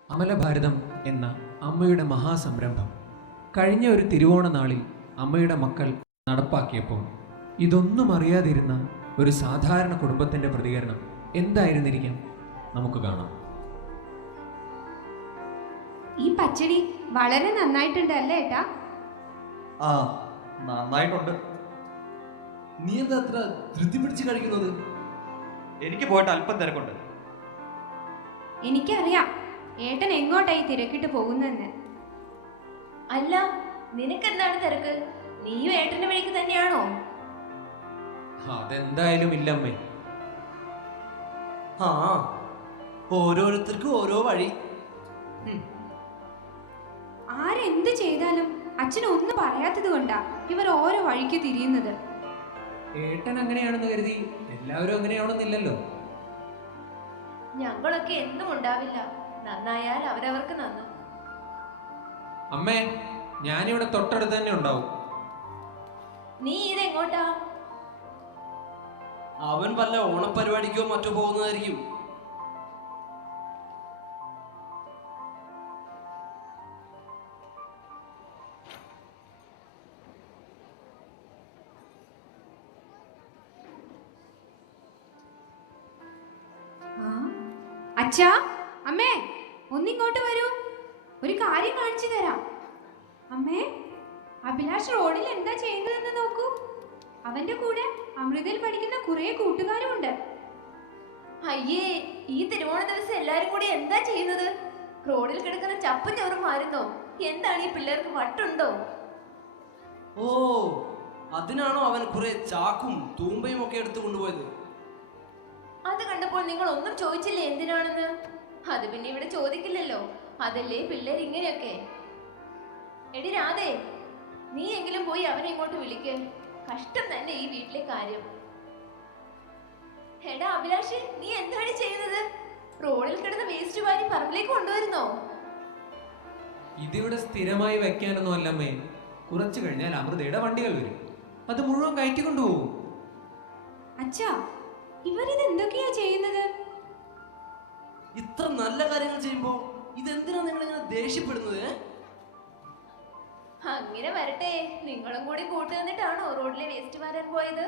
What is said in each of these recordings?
അമലഭാരതം എന്ന അമ്മയുടെ മഹാസംരംഭം കഴിഞ്ഞ ഒരു തിരുവോണ നാളിൽ അമ്മയുടെ മക്കൾ നടപ്പാക്കിയപ്പോൾ ഇതൊന്നും അറിയാതിരുന്ന ഒരു സാധാരണ കുടുംബത്തിൻ്റെ പ്രതികരണം എന്തായിരുന്നിരിക്കാം? നമുക്ക് കാണാം. ഈ പച്ചടി വളരെ നന്നായിട്ടുണ്ട് അല്ലേ ഏട്ടാ? ആ, നന്നായിട്ടുണ്ട്. നീ എന്താ അത്ര ധൃതി പിടിച്ച് കഴിക്കുന്നത്? എനിക്ക് പോയിട്ട് അല്പം തിരക്കുണ്ട്. എനിക്കറിയാം ഏട്ടൻ എങ്ങോട്ടായി തിരക്കിട്ട് പോകുന്നെന്ന്. അല്ല, നിനക്കെന്താണ് തിരക്ക്? നീയും ഏട്ടന്റെ വഴിക്ക് തന്നെയാണോ? അതെന്തായാലും ഇല്ലമ്മേ. ആ, ഓരോരുത്തർക്കും ഓരോ വഴി. ആരെന്ത് ചെയ്താലും അച്ഛൻ ഒന്നും പറയാത്തത് കൊണ്ടാ ഇവർ ഓരോ വഴിക്ക് തിരിയുന്നത്. ഏട്ടൻ അങ്ങനെയാണെന്ന് കരുതി എല്ലാവരും അങ്ങനെയാണെന്നില്ലല്ലോ. ഞങ്ങളൊക്കെ എന്നും ഉണ്ടാവില്ല. നന്നായാൽ അവരവർക്ക് നന്ന്. അമ്മേ, ഞാനിവിടെ തൊട്ടടുത്ത് തന്നെ ഉണ്ടാവും. നീ ഇതെങ്ങോട്ടാ? അവൻ വല്ല ഓണപരിപാടിക്കോ മറ്റോ പോകുന്നതായിരിക്കും. അച്ഛാ, അമ്മേ, ഒന്നിങ്ങോട്ട് വരൂ, ഒരു കാര്യം കാണിച്ചു തരാം. അമ്മേ, അഭിലാഷ് റോഡിൽ എന്താ ചെയ്യുന്നതെന്ന് നോക്കൂ. അവന്റെ കൂടെ അമൃതയിൽ പഠിക്കുന്ന കുറെ കൂട്ടുകാരുമുണ്ട്. അയ്യേ, ഈ തിരുവോണ ദിവസം എല്ലാരും കൂടി എന്താ ചെയ്യുന്നത്? റോഡിൽ കിടക്കുന്ന ചപ്പും ചവറും മാറുന്നോ? എന്താണ് ഈ പിള്ളേർക്ക് വട്ടുണ്ടോ? ഓ, അതിനാണോ അവൻ കുറെ ചാക്കും തൂമ്പയും ഒക്കെ എടുത്തു കൊണ്ടുപോയത്? അത് കണ്ടപ്പോൾ നിങ്ങൾ ഒന്നും ചോദിച്ചില്ലേ എന്തിനാണെന്ന്? അത് പിന്നെ ഇവിടെ ചോദിക്കില്ലല്ലോ. അതല്ലേ പിള്ളേർ ഇങ്ങനെയൊക്കെ. എടി രാധേ, നീ എങ്കിലും പോയി അവനെ ഇങ്ങോട്ട് വിളിക്ക്. കഷ്ടം തന്നെ ഈ വീട്ടിലെ കാര്യം. എടാ അഭിലാഷ്, നീ എന്താണ് ചെയ്യുന്നത്? റോഡിൽ കിടന്ന വേസ്റ്റ് വാരി പറമ്പിലേക്ക് കൊണ്ടുവരുന്നോ? ഇതിവിടെ സ്ഥിരമായി വെക്കാനൊന്നും അല്ലമ്മേ. കുറച്ചു കഴിഞ്ഞാൽ അമൃതയുടെ വണ്ടികൾ വരും, അത് മുഴുവൻ കയറ്റിക്കൊണ്ടുപോകും. അച്ഛാ, ഇവരിത് എന്തൊക്കെയാ ചെയ്യുന്നത്? ഇത്ര നല്ല കാര്യങ്ങൾ ചെയ്യുമ്പോ ഇതെന്തിനാ നിങ്ങൾ ഇങ്ങനെ ദേഷ്യപ്പെടുന്നത്? അങ്ങനെ വരട്ടെ. നിങ്ങളും കൂടി കൂട്ടു നിന്നിട്ടാണോ റോഡിലെ വേസ്റ്റ് വാരാൻ പോയത്?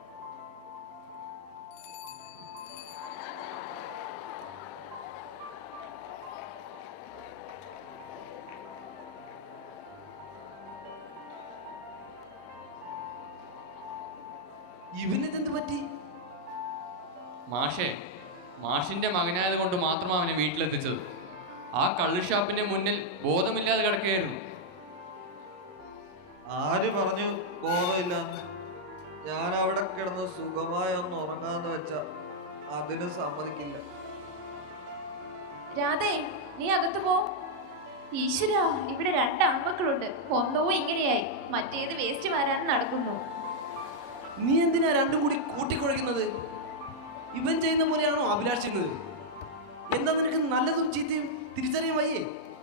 ഇവനിതെന്ത് പറ്റി? മാഷിന്റെ മകനായത് കൊണ്ട് മാത്രമാണ് അവനെ വീട്ടിലെത്തിച്ചത്. ആ കള്ള് ഷാപ്പിന്റെ മുന്നിൽ ബോധമില്ലാതെ കിടക്കുകയായിരുന്നു. ആര് പറഞ്ഞു ബോധമില്ല? ഞാൻ അവിടെ കിടന്ന് സുഖമായി ഒന്ന് ഉറങ്ങാന്ന് വെച്ചാ അതിന് സമ്മതിക്കില്ല. രാധേ, നീ അകത്ത് പോ. ഈശ്വര, ഇവിടെ രണ്ട് ആൺമക്കളുണ്ട്. ഒന്നോ ഇങ്ങനെയായി, മറ്റേത് വേസ്റ്റ് വാരാൻ നടക്കുന്നു. നീ എന്തിനാ രണ്ടും കൂടി കൂട്ടിക്കുഴയ്ക്കുന്നത്? ഇവൻ ചെയ്യുന്ന പോലെയാണോ അഭിലാഷ് ചെയ്യുന്നത്? എന്താ നിനക്ക് നല്ലതും ചീത്തയും തിരിച്ചറിയാൻ വയ്യേ?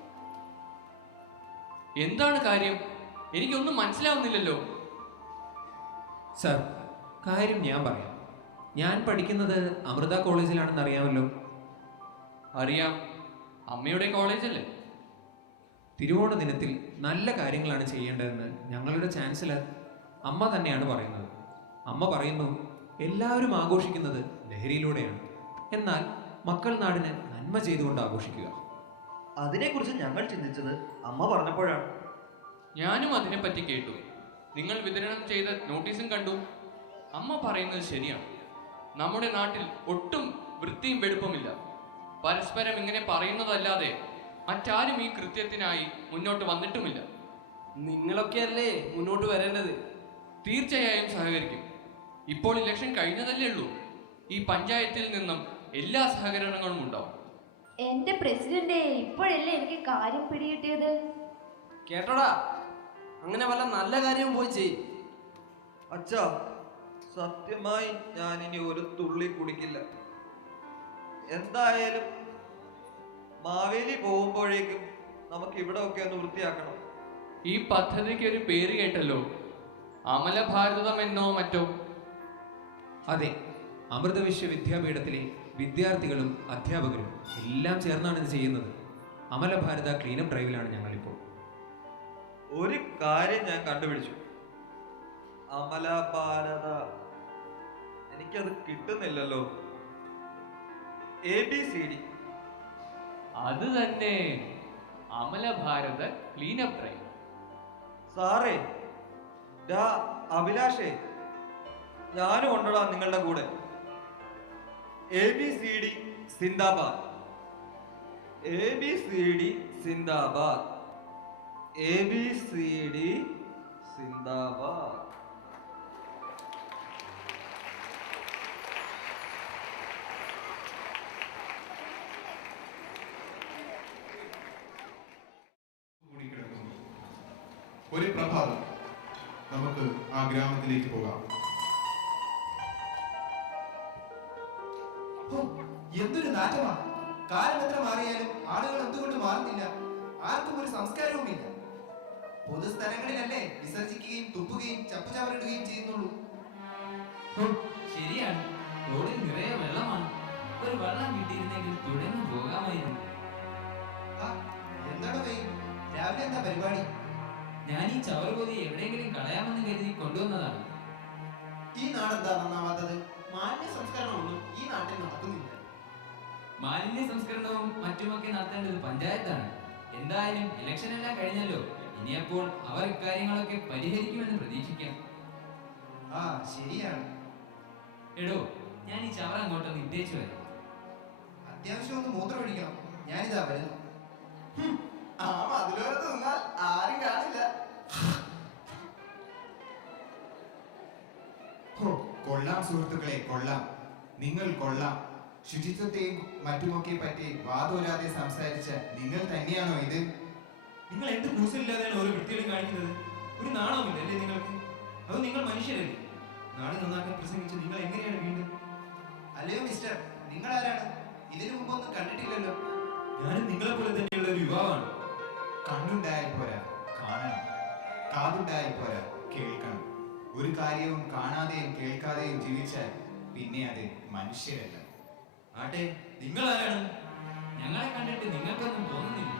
എന്താണ് കാര്യം? എനിക്കൊന്നും മനസ്സിലാവുന്നില്ലല്ലോ. സർ, കാര്യം ഞാൻ പറയാം. ഞാൻ പഠിക്കുന്നത് അമൃത കോളേജിലാണെന്ന് അറിയാമല്ലോ. അറിയാം, അമ്മയുടെ കോളേജല്ലേ. തിരുവോണ ദിനത്തിൽ നല്ല കാര്യങ്ങളാണ് ചെയ്യേണ്ടതെന്ന് ഞങ്ങളുടെ ചാൻസലർ അമ്മ തന്നെയാണ് പറയുന്നത്. അമ്മ പറയുന്നു, എല്ലാവരും ആഘോഷിക്കുന്നത് ലഹരിയിലൂടെയാണ്, എന്നാൽ മക്കൾ നാടിന് നന്മ ചെയ്തുകൊണ്ട് ആഘോഷിക്കുക. അതിനെക്കുറിച്ച് ഞങ്ങൾ ചിന്തിച്ചത് അമ്മ പറഞ്ഞപ്പോഴാണ്. ഞാനും അതിനെപ്പറ്റി കേട്ടു. നിങ്ങൾ വിതരണം ചെയ്ത നോട്ടീസും കണ്ടു. അമ്മ പറയുന്നത് ശരിയാണ്. നമ്മുടെ നാട്ടിൽ ഒട്ടും വൃത്തിയും വെടുപ്പുമില്ല. പരസ്പരം ഇങ്ങനെ പറയുന്നതല്ലാതെ മറ്റാരും ഈ കൃത്യത്തിനായി മുന്നോട്ട് വന്നിട്ടുമില്ല. നിങ്ങളൊക്കെയല്ലേ മുന്നോട്ട് വരേണ്ടത്. തീർച്ചയായും സഹകരിക്കും. ഇപ്പോൾ ഇലക്ഷൻ കഴിഞ്ഞതല്ലേ ഉള്ളൂ. ഈ പഞ്ചായത്തിൽ നിന്നും എല്ലാ സഹകരണങ്ങളും ഉണ്ടാവും. എന്റെ പ്രസിഡന്റ്, ഇപ്പോഴല്ലേ എനിക്ക് കാര്യം പിടികിട്ടിയത്. കേട്ടോടാ, അങ്ങനെ വല്ല നല്ല കാര്യവും പോയി ചെയ്. അച്ഛാ, സത്യമായി ഞാൻ ഇനി ഒരു തുള്ളി കുടിക്കില്ല. എന്തായാലും മാവേലി പോകുമ്പോഴേക്കും നമുക്ക് ഇവിടെ ഒക്കെ ഒന്ന് വൃത്തിയാക്കണം. ഈ പദ്ധതിക്ക് ഒരു പേര് കേട്ടല്ലോ, അമലഭാരതം എന്നോ മറ്റോ. അതെ, അമൃത വിശ്വവിദ്യാപീഠത്തിലെ വിദ്യാർത്ഥികളും അധ്യാപകരും എല്ലാം ചേർന്നാണ് ഇത് ചെയ്യുന്നത്. അമല ഭാരത ക്ലീനപ്പ് ഡ്രൈവിലാണ് ഞങ്ങളിപ്പോൾ. ഒരു കാര്യം ഞാൻ കണ്ടുപിടിച്ചു. അമല ഭാരത, എനിക്കത് കിട്ടുന്നില്ലല്ലോ. ABCD. അത് തന്നെ, അമല ഭാരത ക്ലീനപ്പ് ഡ്രൈവ്. സാറേ, ഡാ അഭിലാഷേ, ഞാനും ഉണ്ടടാ നിങ്ങളുടെ കൂടെ. ABCD സിന്ദാബാദ്. ABCD സിന്ദാബാദ്. ABCD സിന്ദാബാദ്. മൂടിക്കിടക്കുന്നു. ഒരു പ്രഭാതം നമുക്ക് ആ ഗ്രാമത്തിലേക്ക് പോകാം. എന്തൊരു നാറ്റമാ! കാലം എത്ര മാറിയാലും ആളുകൾ എന്തുകൊണ്ട് മാറുന്നില്ല? ആർക്കും ഒരു സംസ്കാരവുമില്ല. പൊതുസ്ഥലങ്ങളിലല്ലേ വിസർജിക്കുകയും തുപ്പുകയും ചപ്പുചവറിടുകയും ചെയ്യുന്നുള്ളൂ. ശരിയാണ്, റോഡിൽ നിറയെ വെള്ളമാണ്. ഒരു വെള്ളം കിട്ടിയിരുന്നെങ്കിൽ തുടർന്ന് പോകാമായിരുന്നു. എന്താണോ കൈ രാവിലെ എന്താ പരിപാടി? ഞാൻ ഈ ചവറുപൊതി എവിടെയെങ്കിലും കളയാമെന്ന് കരുതി കൊണ്ടുവന്നതാണ്. ഈ നാടെന്താ നന്നാവാത്തത്? മാലിന്യ സംസ്കരണമൊന്നും ഈ നാട്ടിൽ നടക്കുന്നില്ല. മാലിന്യ സംസ്കരണവും മറ്റുമൊക്കെ നടത്തേണ്ടത് പഞ്ചായത്താണ്. എന്തായാലും ഇലക്ഷൻ എല്ലാം കഴിഞ്ഞല്ലോ. ഇനിയപ്പോൾ അവർ ഇക്കാര്യങ്ങളൊക്കെ പരിഹരിക്കുമെന്ന് പ്രതീക്ഷിക്കാം. ശരിയാണ്. എടോ, ഞാൻ ഈ ചവറ അങ്ങോട്ടൊന്ന് ഇട്ടേച്ചു വരാം. അത്യാവശ്യം ഒന്ന് മൂത്രമൊഴിക്കണം. ഞാനിതാ വരുന്നു. അതിലോരത്ത് നിന്നാൽ ആരും കാണില്ല. കൊള്ളാം സുഹൃത്തുക്കളെ, കൊള്ളാം. നിങ്ങൾ കൊള്ളാം. ശുചിത്വത്തെയും മറ്റുമൊക്കെ പറ്റി വാദോരാതെ സംസാരിച്ച നിങ്ങൾ തന്നെയാണോ ഇത്? നിങ്ങൾ എന്ത് കൂസലില്ലാതെയാണ് ഓരോ വൃത്തികളും കാണിക്കുന്നത്? ഒരു നാണവുമില്ലല്ലേ നിങ്ങൾക്ക്? അത് നിങ്ങൾ മനുഷ്യരല്ലേ? നാട് നന്നാക്കാൻ പ്രസംഗിച്ച് നിങ്ങൾ എങ്ങനെയാണ് വീണ്ടും? അല്ലയോ മിസ്റ്റർ, നിങ്ങൾ ആരാണ്? ഇതിനു മുമ്പൊന്നും കണ്ടിട്ടില്ലല്ലോ. ഞാനും നിങ്ങളെ പോലെ തന്നെയുള്ള ഒരു യുവാവാണ്. കണ്ണുണ്ടായാൽ പോരാ, കാണണം. കാതുണ്ടായാൽ പോരാ, കേൾക്കണം. ഒരു കാര്യവും കാണാതെയും കേൾക്കാതെയും ജീവിച്ചാൽ പിന്നെ അത് മനുഷ്യരല്ല. ആട്ടെ, നിങ്ങൾ ആരാണ്? ഞങ്ങളെ കണ്ടിട്ട് നിങ്ങൾക്കൊന്നും തോന്നുന്നില്ല.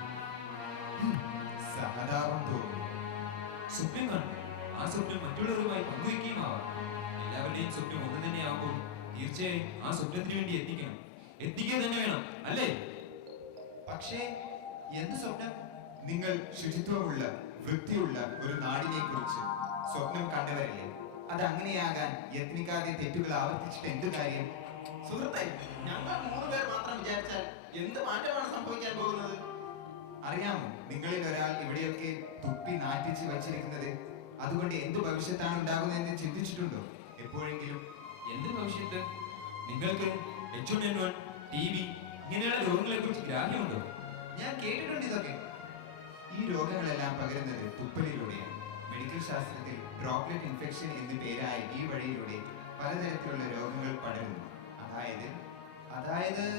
സഹതാപം തോന്നുന്നു. സ്വപ്നം കാണും. ആ സ്വപ്നം മറ്റുള്ളവരുമായി പങ്കുവയ്ക്കുകയും ആവാം. എല്ലാവരുടെയും സ്വപ്നം ഒന്ന് തന്നെയാകുമ്പോൾ തീർച്ചയായും ആ സ്വപ്നത്തിന് വേണ്ടി എത്തിക്കണം. എത്തിക്കുക തന്നെ വേണം, അല്ലേ? പക്ഷേ എന്ത് സ്വപ്നം? നിങ്ങൾ ശുചിത്വമുള്ള വൃത്തിയുള്ള ഒരു നാടിനെ കുറിച്ച് സ്വപ്നം കണ്ടവരല്ലേ? അത് അങ്ങനെയാകാൻ യത്നിക്കാതെ തെറ്റുകൾ ആവർത്തിച്ചിട്ട് എന്ത് കാര്യം? സുഹൃത്തെ, ഞങ്ങൾ 3 പേർ മാത്രം വിചാരിച്ചാൽ എന്ത് മാറ്റമാണ് സംഭവിക്കാൻ പോകുന്നത്? അറിയാമോ, നിങ്ങളിൽ ഒരാൾ ഇവിടെയൊക്കെ തുപ്പി നാറ്റിച്ച് വച്ചിരിക്കുന്നത്? അതുകൊണ്ട് എന്ത് ഭവിഷ്യത്താണ് ഉണ്ടാകുന്നതെന്ന് ചിന്തിച്ചിട്ടുണ്ടോ എപ്പോഴെങ്കിലും? എന്ത് ഭവിഷ്യത്ത്? നിങ്ങൾക്ക് H1N1, TB ഇങ്ങനെയുള്ള രോഗങ്ങളെ കുറിച്ച് ഗ്രാഹ്യമുണ്ടോ? ഞാൻ കേട്ടിട്ടുണ്ട് ഇതൊക്കെ. ഈ രോഗങ്ങളെല്ലാം പകരുന്നത് തുപ്പലിലൂടെയാണ്. മെഡിക്കൽ ശാസ്ത്രത്തിൽ ഡ്രോപ്ലെറ്റ് ഇൻഫെക്ഷൻ എന്ന് പേരായ ഈ വഴിയിലൂടെ പലതരത്തിലുള്ള രോഗങ്ങൾ പടരുന്നു. അതായത്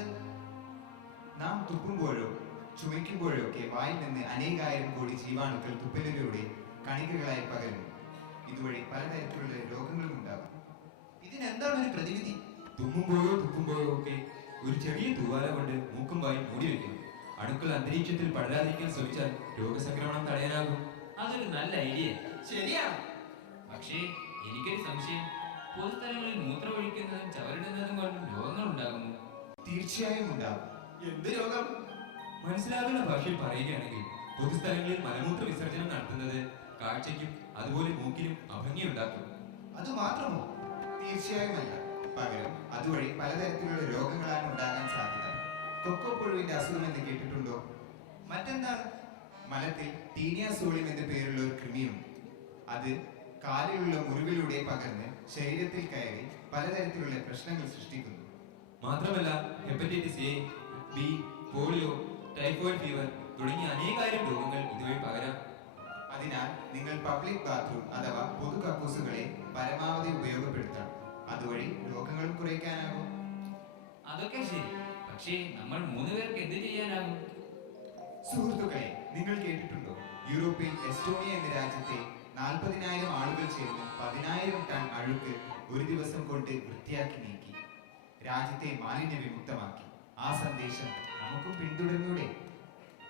നാം തുപ്പുമ്പോഴോ ചുമയ്ക്കുമ്പോഴോ ഒക്കെ വായിൽ നിന്ന് അനേകായിരം കോടി ജീവാണുക്കൾ തുപ്പലിലൂടെ കണികകളായി പകരുന്നു. ഇതുവഴി പലതരത്തിലുള്ള രോഗങ്ങളും ഉണ്ടാകും. ഇതിനെന്താണ് ഒരു പ്രതിവിധി? തുപ്പുമ്പോഴോ ഒക്കെ ഒരു ചെറിയ തൂവാല കൊണ്ട് മൂക്കും വായും മൂടി വെക്കണം. അണുക്കൾ അന്തരീക്ഷത്തിൽ പടരാതിരിക്കാൻ ശ്രമിച്ചാൽ രോഗസംക്രമണം തടയാനാകും. അതൊരു നല്ല ഐഡിയ. ശരിയാണ്. പക്ഷേ എനിക്കൊരു സംശയം. പൊതുസ്ഥലങ്ങളിൽ മൂത്രമൊഴിക്കുന്നതും ചവരിടുന്നതും കൊണ്ടും രോഗങ്ങൾ ഉണ്ടാകുന്നു. തീർച്ചയായും ഉണ്ടാകും. എന്ത് രോഗം? മനസ്സിലാകുന്ന ഭാഷയിൽ പറയുകയാണെങ്കിൽ പൊതുസ്ഥലങ്ങളിൽ മലമൂത്ര വിസർജനം നടത്തുന്നത് കാഴ്ചയ്ക്കും അതുപോലെ മൂക്കിനും അഭംഗിയുണ്ടാക്കും. അത് മാത്രമോ? തീർച്ചയായും അല്ല. പകരം അതുവഴി പലതരത്തിലുള്ള രോഗങ്ങളാണ് ഉണ്ടാകാൻ സാധ്യത. കൊക്കോ പുഴുവിന്റെ അസുഖം എന്ന് കേട്ടിട്ടുണ്ടോ? മറ്റെന്താണ്? മലത്തിൽ ടീനിയ സോളിയം എന്ന പേരുള്ള ഒരു കൃമിയുണ്ട്. അത് കാലിലുള്ള മുറിവിലൂടെ പകർന്ന് ശരീരത്തിൽ കയറി പലതരത്തിലുള്ള പ്രശ്നങ്ങൾ സൃഷ്ടിക്കുന്നു. മാത്രമല്ല hepatitis A, B, polio, typhoid fever തുടങ്ങിയ അനേകായിരം രോഗങ്ങൾ ഇതുവഴി പകരാം. അതിനാൽ നിങ്ങൾ പബ്ലിക് ബാത്റൂം അഥവാ പൊതു കക്കൂസുകളെ പരമാവധി ഉപയോഗപ്പെടുത്തണം. അതുവഴി രോഗങ്ങളും കുറയ്ക്കാനാകും. അതൊക്കെ ശരി. പക്ഷേ നമ്മൾ 3 പേർക്ക് എന്ത് ചെയ്യാനാകും? സുഹൃത്തുക്കളെ, നിങ്ങൾ കേട്ടിട്ടുണ്ടോ? യൂറോപ്പിൽ എസ്റ്റോണിയ എന്ന രാജ്യത്തെ 40,000 ആളുകൾ ചേർന്ന് 10,000 ടൺ അഴുക്ക് ഒരു ദിവസം കൊണ്ട് വൃത്തിയാക്കി നീക്കി. രാജ്യത്തെ മാലിന്യ വിമുക്തമാക്കി. ആ സന്ദേശം നമുക്കും പിന്തുടർന്നൂടെ?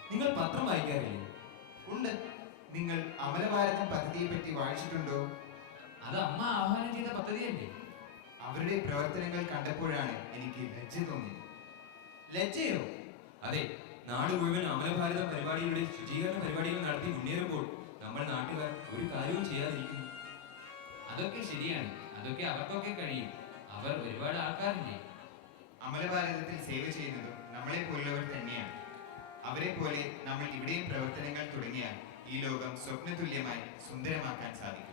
നിങ്ങൾ പത്രം വായിക്കാറില്ലേ? ഉണ്ട്. നിങ്ങൾ അമലഭാരതം പദ്ധതിയെ പറ്റി വായിച്ചിട്ടുണ്ടോ? അത് അമ്മ ആഹ്വാനം ചെയ്ത പദ്ധതിയല്ലേ? അവരുടെ പ്രവർത്തനങ്ങൾ കണ്ടപ്പോഴാണ് എനിക്ക് ലജ്ജ തോന്നിയത്. ലജ്ജയോ? അതെ, നാട് മുഴുവൻ അമലഭാരത പരിപാടിയുടെ ശുചീകരണ പരിപാടികൾ നടത്തി മുന്നേറുമ്പോൾ നമ്മൾ നാട്ടുകാർ ഒരു കാര്യവും ചെയ്യാതിരിക്കുന്നു. അതൊക്കെ ശരിയാണ്. അതൊക്കെ അവർക്കൊക്കെ കഴിയും. അവർ ഒരുപാട് ആൾക്കാരില്ലേ? അമലഭാരതത്തിൽ സേവ ചെയ്യുന്നതും നമ്മളെ പോലുള്ളവർ തന്നെയാണ്. അവരെ പോലെ നമ്മൾ ഇവിടെയും പ്രവർത്തനങ്ങൾ തുടങ്ങിയാൽ ഈ ലോകം സ്വപ്നതുല്യമായി സുന്ദരമാക്കാൻ സാധിക്കും.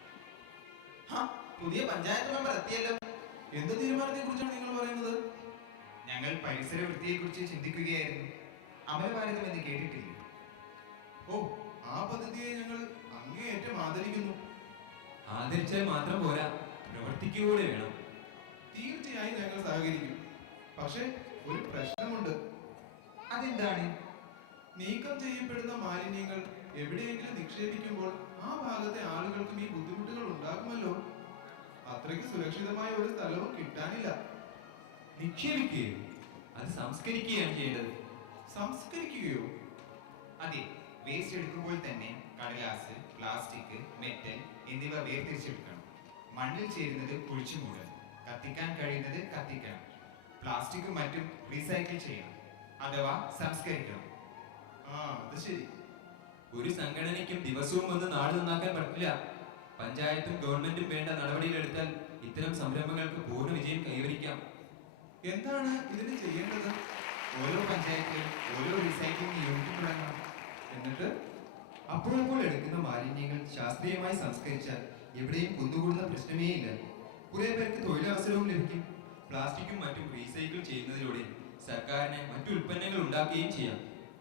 പുതിയ പഞ്ചായത്ത് മെമ്പർ എത്തിയല്ലോ. എന്ത് തീരുമാനത്തെ കുറിച്ചാണ് നിങ്ങൾ പറയുന്നത്? ഞങ്ങൾ പരിസര വൃത്തിയെക്കുറിച്ച് ചിന്തിക്കുകയായിരുന്നു. അമലഭാരതം എന്ന് കേട്ടിട്ടില്ലേ? ഓ, ആ പദ്ധതിയെ ഞങ്ങൾ അങ്ങേയറ്റം ആദരിക്കുന്നു. ആദരിച്ചാൽ മാത്രം പോരാ, പ്രവർത്തിക്കുക കൂടെ വേണം. തീർച്ചയായും ഞങ്ങൾ സഹകരിക്കും. പക്ഷേ ഒരു പ്രശ്നമുണ്ട്. അതെന്താണ്? നീക്കം ചെയ്യപ്പെടുന്ന മാലിന്യങ്ങൾ എവിടെയെങ്കിലും നിക്ഷേപിക്കുമ്പോൾ ആ ഭാഗത്തെ ആളുകൾക്കും ഈ ബുദ്ധിമുട്ടുകൾ ഉണ്ടാകുമല്ലോ. അത്രയ്ക്ക് സുരക്ഷിതമായ ഒരു സ്ഥലവും കിട്ടാനില്ല. നിക്ഷേപിക്കുകയോ? അത് സംസ്കരിക്കുകയാണ് ചെയ്യേണ്ടത്. സംസ്കരിക്കുകയോ? അതെ, വേസ്റ്റ് എടുക്കുമ്പോൾ തന്നെ കടലാസ്, പ്ലാസ്റ്റിക്, മെറ്റൽ എന്നിവ വേർതിരിച്ചെടുക്കണം. മണ്ണിൽ ചേരുന്നത് കുഴിച്ചു മൂടണം. കത്തിക്കാൻ കഴിയുന്നത് കത്തിക്കണം. പ്ലാസ്റ്റിക്കും മറ്റും റീസൈക്കിൾ ചെയ്യണം അഥവാ സംസ്കരിക്കണം. അത് ശരി. ഒരു സംഘടനയ്ക്കും ദിവസവും ഒന്ന് നാട് നന്നാക്കാൻ പറ്റില്ല. പഞ്ചായത്തും ഗവൺമെന്റും വേണ്ട നടപടികൾ എടുത്താൽ ഇത്തരം സംരംഭങ്ങൾക്ക് പൂർണ്ണ വിജയം കൈവരിക്കാം. എന്താണ് ഇതിന് ചെയ്യേണ്ടത്? ഓരോ പഞ്ചായത്തിലും ഓരോ റീസൈക്ലിംഗ് യൂണിറ്റ് തുടങ്ങണം. എന്നിട്ട് അപ്പോഴപ്പോൾ എടുക്കുന്ന മാലിന്യങ്ങൾ ശാസ്ത്രീയമായി സംസ്കരിച്ചാൽ എവിടെയും കുന്നുകൂടുന്ന പ്രശ്നമേ ഇല്ല. കുറെ പേർക്ക് തൊഴിലവസരവും ലഭിക്കും. പ്ലാസ്റ്റിക്കും മറ്റും റീസൈക്കിൾ ചെയ്യുന്നതിലൂടെ സർക്കാരിന് മറ്റു ഉൽപ്പന്നങ്ങൾ ഉണ്ടാക്കുകയും ചെയ്യാം.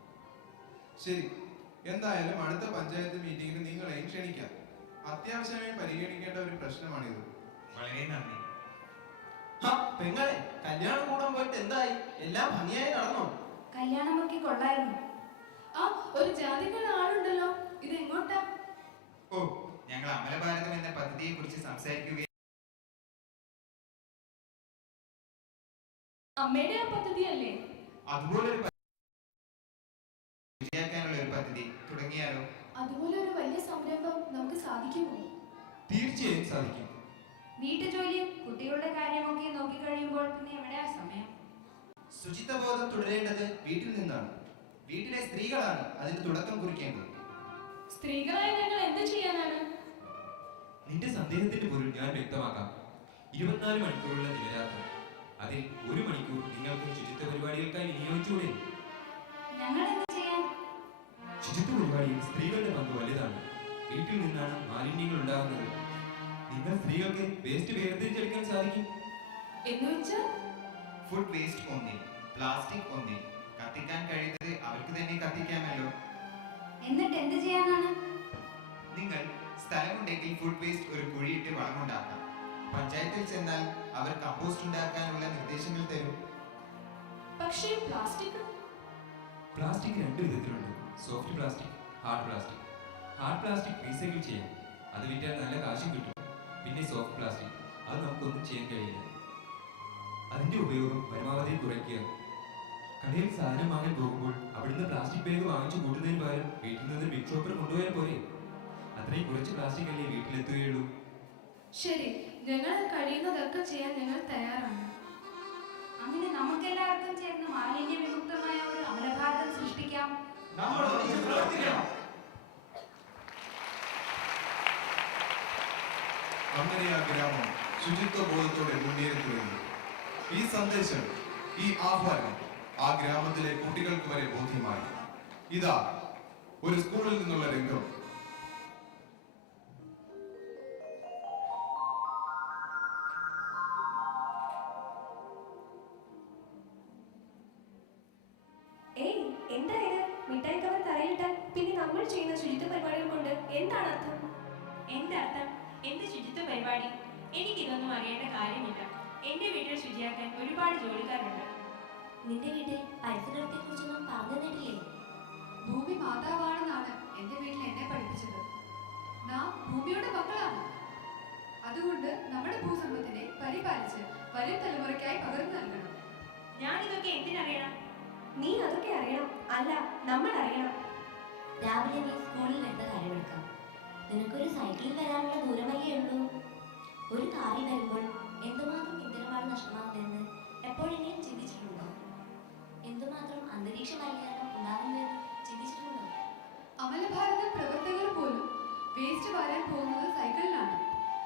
ശരി, എന്തായാലും അടുത്ത പഞ്ചായത്ത് മീറ്റിംഗിന് നിങ്ങളെയും ക്ഷണിക്കാം. അത്യാവശ്യമായി പരിഗണിക്കേണ്ട ഒരു പ്രശ്നമാണിത്. വളരെ നന്ദി. പെങ്ങളെ, കല്യാണം കൂടാൻ പോയിട്ട് എന്തായി? എല്ലാം ഭംഗിയായി നടന്നോ? കല്യാണമൊക്കെ കൊള്ളായിരുന്നു. ഒരു ജാതിക്കുള്ള ആളുണ്ടല്ലോ. ഇത് എങ്ങോട്ടാ? ഓ, ഞങ്ങൾ അമലഭാരതം എന്ന പദ്ധതിയെ കുറിച്ച് സംസാരിക്കുകയും അമ്മയുടെ ആ പദ്ധതിയല്ലേ? അതുപോലൊരു ശരിയാക്കാനുള്ള ഒരു പദ്ധതി തുടങ്ങിയാലോ? അതുപോലെ ഒരു വലിയ സംരംഭം നമുക്ക് സാധിക്കുമോ? തീർച്ചയായും സാധിക്കും. വീട്ടുജോലിയും കുട്ടികളുടെ കാര്യമൊക്കെ നോക്കിക്കഴിയുമ്പോൾ പിന്നെ എവിടെയാ സമയം? ശുചിത്വബോധം തുടരേണ്ടത് വീട്ടിൽ നിന്നാണ്. വീട്ടിലെ സ്ത്രീകളാണ് അതിന് തുടക്കം കുറിക്കേണ്ടത്. സ്ത്രീകളായ ഞങ്ങൾ എന്ത് ചെയ്യാനാണ്? നിന്റെ സന്ദേഹത്തിന്റെ പൊരുൾ ഞാൻ വ്യക്തമാക്കാം. 24 മണിക്കൂറുള്ള ദിനരാത്രം, അതിൽ 1 മണിക്കൂർ നിങ്ങൾക്ക് ശുചിത്വ പരിപാടികൾക്കായി വിനിയോഗിച്ചുകൂടെ? ഞങ്ങൾ എന്ത് ചെയ്യാൻ? ശുചിത്വ പരിപാടിയിൽ സ്ത്രീകളുടെ പങ്ക് വലുതാണ്. വീട്ടിൽ നിന്നാണ് മാലിന്യങ്ങൾ ഉണ്ടാകുന്നത്. നിങ്ങൾ സ്ത്രീകൾക്ക് വേസ്റ്റ് വേർതിരിച്ചെടുക്കാൻ സാധിക്കും. എന്നുവെച്ചാൽ ഫുഡ് വേസ്റ്റ് ഒന്നിൽ, പ്ലാസ്റ്റിക് ഒന്നിൽ. കത്തിക്കാൻ കഴിയുന്നത് അവർക്ക് തന്നെ കത്തിക്കാമല്ലോ. എന്നിട്ട് എന്ത് ചെയ്യാനാണ്? നിങ്ങൾ സ്ഥലമുണ്ടെങ്കിൽ ഫുഡ് വേസ്റ്റ് ഒരു കുഴിയിട്ട് വളമുണ്ടാക്കാം. പഞ്ചായത്തിൽ ചെന്നാൽ അവർ കമ്പോസ്റ്റ് ഉണ്ടാക്കാനുള്ള നിർദ്ദേശങ്ങൾ തരും. പക്ഷേ പ്ലാസ്റ്റിക് പ്ലാസ്റ്റിക് 2 വിധത്തിലുണ്ട്. Soft plastic, hard plastic. Hard plastic recycle ചെയ്യാം. അത് വിറ്റാൽ നല്ല കാശും കിട്ടും. പിന്നെ സോഫ്റ്റ് പ്ലാസ്റ്റിക്, അത് നമുക്കൊന്നും ചെയ്യാൻ കഴിയില്ല. അതിന്റെ ഉപയോഗം പരമാവധി കുറയ്ക്കുക. കടയിൽ സാധനം വാങ്ങാൻ പോകുമ്പോൾ അവിടുന്ന് പ്ലാസ്റ്റിക് ബാഗ് വാങ്ങിച്ചു കൂട്ടുന്നതിന് പകരം വീട്ടിൽ നിന്ന് ബിഗ് ഷോപ്പർ കൊണ്ടുപോയാൽ പോരെ? അത്രയും കുറച്ച് പ്ലാസ്റ്റിക് അല്ലേ വീട്ടിലെത്തുകയുള്ളൂ. ശരി, ഞങ്ങൾ കഴിയുന്നതൊക്കെ ചെയ്യാൻ ഞങ്ങൾ തയ്യാറാണ്. അങ്ങനെ നമുക്കെല്ലാവർക്കും ചേർന്ന് മാലിന്യ വിമുക്തമായ ഒരു അമലഭാരതം സൃഷ്ടിക്കാം. അങ്ങനെ ആ ഗ്രാമം ശുചിത്വ ബോധത്തോടെ മുന്നേറി തുടങ്ങി. ഈ സന്ദേശം, ഈ ആഹ്വാനം ആ ഗ്രാമത്തിലെ കുട്ടികൾക്ക് വരെ ബോധ്യമായി. ഇതാ ഒരു സ്കൂളിൽ നിന്നുള്ള രംഗം. മിഠായി കവർ തറയിലിട്ടാൽ പിന്നെ നമ്മൾ ചെയ്യുന്ന ശുചിത്വ പരിപാടികൾ കൊണ്ട് എന്താണ് അർത്ഥം? എന്റെ അർത്ഥം എന്ത് ശുചിത്വ പരിപാടി? എനിക്കിതൊന്നും അറിയേണ്ട കാര്യമില്ല. എന്റെ വീട്ടിൽ ശുചിയാക്കാൻ ഒരുപാട് ജോലിക്കാരുണ്ട്. നിന്റെ വീട്ടിൽ പരിസരത്തെ കുറിച്ചൊന്നും പറഞ്ഞു തന്നിട്ടില്ലേ? ഭൂമി മാതാവാണെന്നാണ് എന്റെ വീട്ടിൽ എന്നെ പഠിപ്പിച്ചത്. നാം ഭൂമിയുടെ മക്കളാണ്. അതുകൊണ്ട് നമ്മുടെ ഭൂസമ്പത്തിനെ പരിപാലിച്ച് വരും തലമുറയ്ക്കായി പകർന്നു നൽകണം. ഞാനിതൊക്കെ എന്തിനറിയണം? നീ അതൊക്കെ അറിയണം. അല്ല, നമ്മൾ അറിയണം. രാവിലെ നീ സ്കൂളിൽ വരുന്ന കാര്യമെടുക്കാം. നിനക്കൊരു സൈക്കിളിൽ വരാനുള്ള ദൂരമല്ലേ ഉള്ളൂ. ഒരു കാറിൽ വരുമ്പോൾ എന്തുമാത്രം ഇന്ധനമാണ് നഷ്ടമാകുന്നതെന്ന് എപ്പോഴെങ്കിലും ചിന്തിച്ചിട്ടുണ്ടോ? എന്തുമാത്രം അന്തരീക്ഷ മലിനീകരണം ഉണ്ടാകുന്നതെന്ന് ചിന്തിച്ചിട്ടുണ്ടോ? അമലഭാരത പ്രവർത്തകർ പോലും വേസ്റ്റ് വരാൻ പോകുന്നത് സൈക്കിളിലാണ്.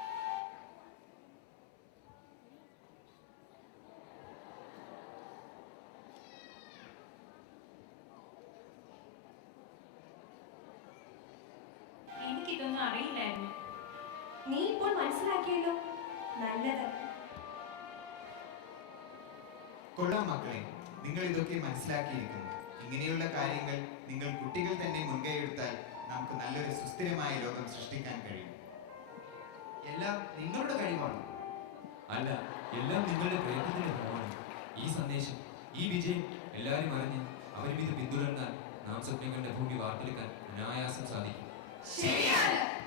എനിക്കിതൊന്നും അറിയില്ലായിരുന്നു. നീ ഇപ്പോൾ മനസ്സിലാക്കിയല്ലോ. നല്ലത്. കൊള്ളാം മക്കളെ, നിങ്ങൾ ഇതൊക്കെ മനസ്സിലാക്കിയിരിക്കുന്നു. ഇങ്ങനെയുള്ള കാര്യങ്ങൾ നിങ്ങൾ കുട്ടികൾ തന്നെ മുൻകൈയെടുത്താൽ നമുക്ക് നല്ലൊരു സുസ്ഥിരമായ ലോകം സൃഷ്ടിക്കാൻ കഴിയും. എല്ലാം നിങ്ങളുടെ കഴിവാണ്. അല്ല, എല്ലാം നിങ്ങളുടെ പ്രയത്നത്തിന്റെ ഫലമാണ്. ഈ സന്ദേശം, ഈ വിജയം എല്ലാവരും അറിഞ്ഞ് അവരും ഇത് പിന്തുടർന്നാൽ നാം സ്വപ്നം കണ്ട ഭൂമി വാർത്തെടുക്കാൻ അനായാസം സാധിക്കും. ശരിയാണ്.